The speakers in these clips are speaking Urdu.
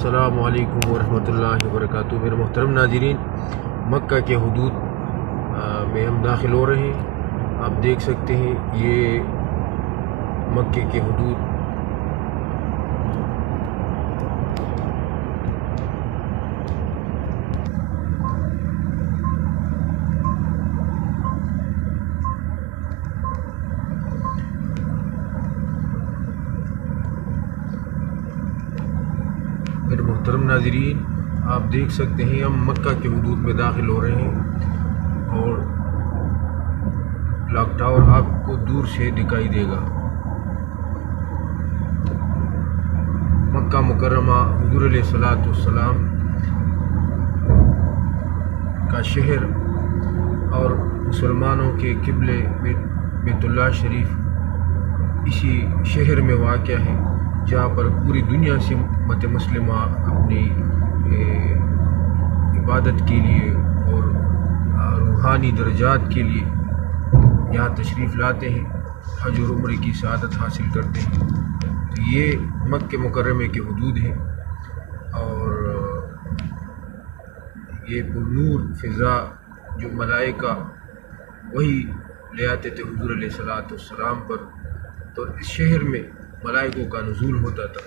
السلام علیکم ورحمۃ اللہ وبرکاتہ۔ میرے محترم ناظرین، مکہ کے حدود میں ہم داخل ہو رہے ہیں۔ آپ دیکھ سکتے ہیں یہ مکے کے حدود میرے محترم ناظرین، آپ دیکھ سکتے ہیں ہم مکہ کے حدود میں داخل ہو رہے ہیں اور کلاک ٹاور آپ کو دور سے دکھائی دے گا۔ مکہ مکرمہ حضور علیہ الصلوۃ والسلام کا شہر اور مسلمانوں کے قبلے بیت اللہ شریف اسی شہر میں واقع ہے، جہاں پر پوری دنیا سے امت مسلمہ اپنی عبادت کے لیے اور روحانی درجات کے لیے یہاں تشریف لاتے ہیں، حج اور عمرے کی سعادت حاصل کرتے ہیں۔ تو یہ مکہ مکرمہ کے حدود ہیں اور یہ پرنور فضا جو ملائکہ وہی لے آتے تھے حضور علیہ الصلوۃ والسلام پر، تو اس شہر میں ملائکوں کا نزول ہوتا تھا۔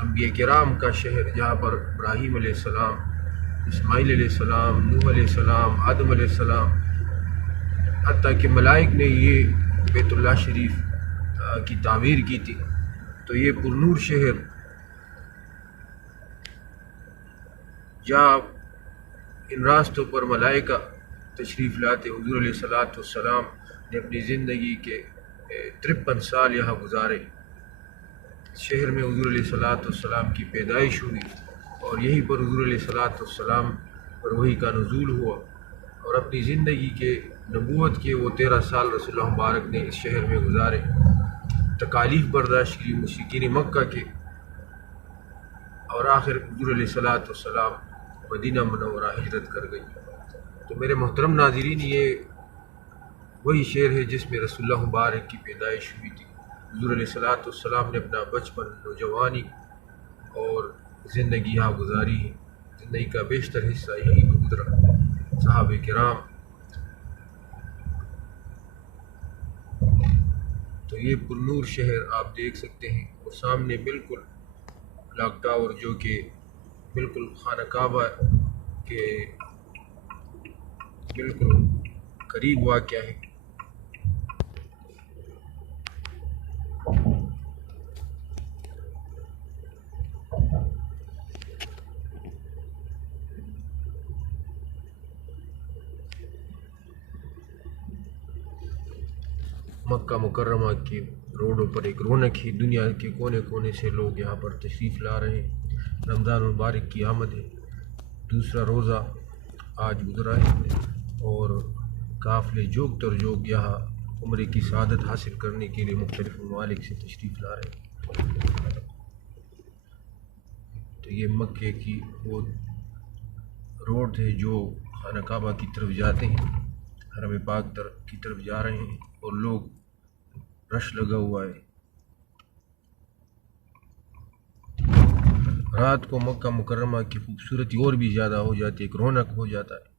انبیاء کرام کا شہر، جہاں پر ابراہیم علیہ السلام، اسماعیل علیہ السلام، نوح علیہ السلام، آدم علیہ السلام، حتیٰ کہ ملائک نے یہ بیت اللہ شریف کی تعمیر کی تھی۔ تو یہ پرنور شہر جہاں ان راستوں پر ملائکہ تشریف لاتے، حضور علیہ الصلوۃ والسلام نے اپنی زندگی کے 53 سال یہاں گزارے۔ اس شہر میں حضور علیہ الصلوۃ والسلام کی پیدائش ہوئی اور یہیں پر حضور علیہ الصلوۃ والسلام پر وحی کا نزول ہوا، اور اپنی زندگی کے نبوت کے وہ 13 سال رسول اللہ مبارک نے اس شہر میں گزارے، تکالیف برداشت کی مشرکین مکہ کے، اور آخر حضور علیہ الصلوۃ والسلام مدینہ منورہ ہجرت کر گئی۔ تو میرے محترم ناظرین، یہ وہی شہر ہے جس میں رسول اللہ مبارک کی پیدائش ہوئی تھی۔ حضور علیہ الصلوۃ والسلام نے اپنا بچپن، نوجوانی اور زندگی یہاں گزاری ہے۔ زندگی کا بیشتر حصہ یہیں پر گزرا۔ صحابہ کرام، تو یہ پرنور شہر آپ دیکھ سکتے ہیں، اور سامنے بالکل کلاک ٹاور جو کہ بالکل خانہ کعبہ کے بالکل قریب واقع ہے۔ مکہ مکرمہ کے روڈوں پر ایک رونق ہے، دنیا کے کونے کونے سے لوگ یہاں پر تشریف لا رہے ہیں۔ رمضان المبارک کی آمد ہے، دوسرا روزہ آج گزرا ہے، اور قافلے جوگ تر جوگ یہاں عمرے کی سعادت حاصل کرنے کے لیے مختلف ممالک سے تشریف لا رہے ہیں۔ تو یہ مکے کی وہ روڈ ہے جو خانہ کعبہ کی طرف جاتے ہیں، حرم پاک کی طرف جا رہے ہیں، اور لوگ رش لگا ہوا ہے۔ رات کو مکہ مکرمہ کی خوبصورتی اور بھی زیادہ ہو جاتی ہے، ایک رونق ہو جاتا ہے۔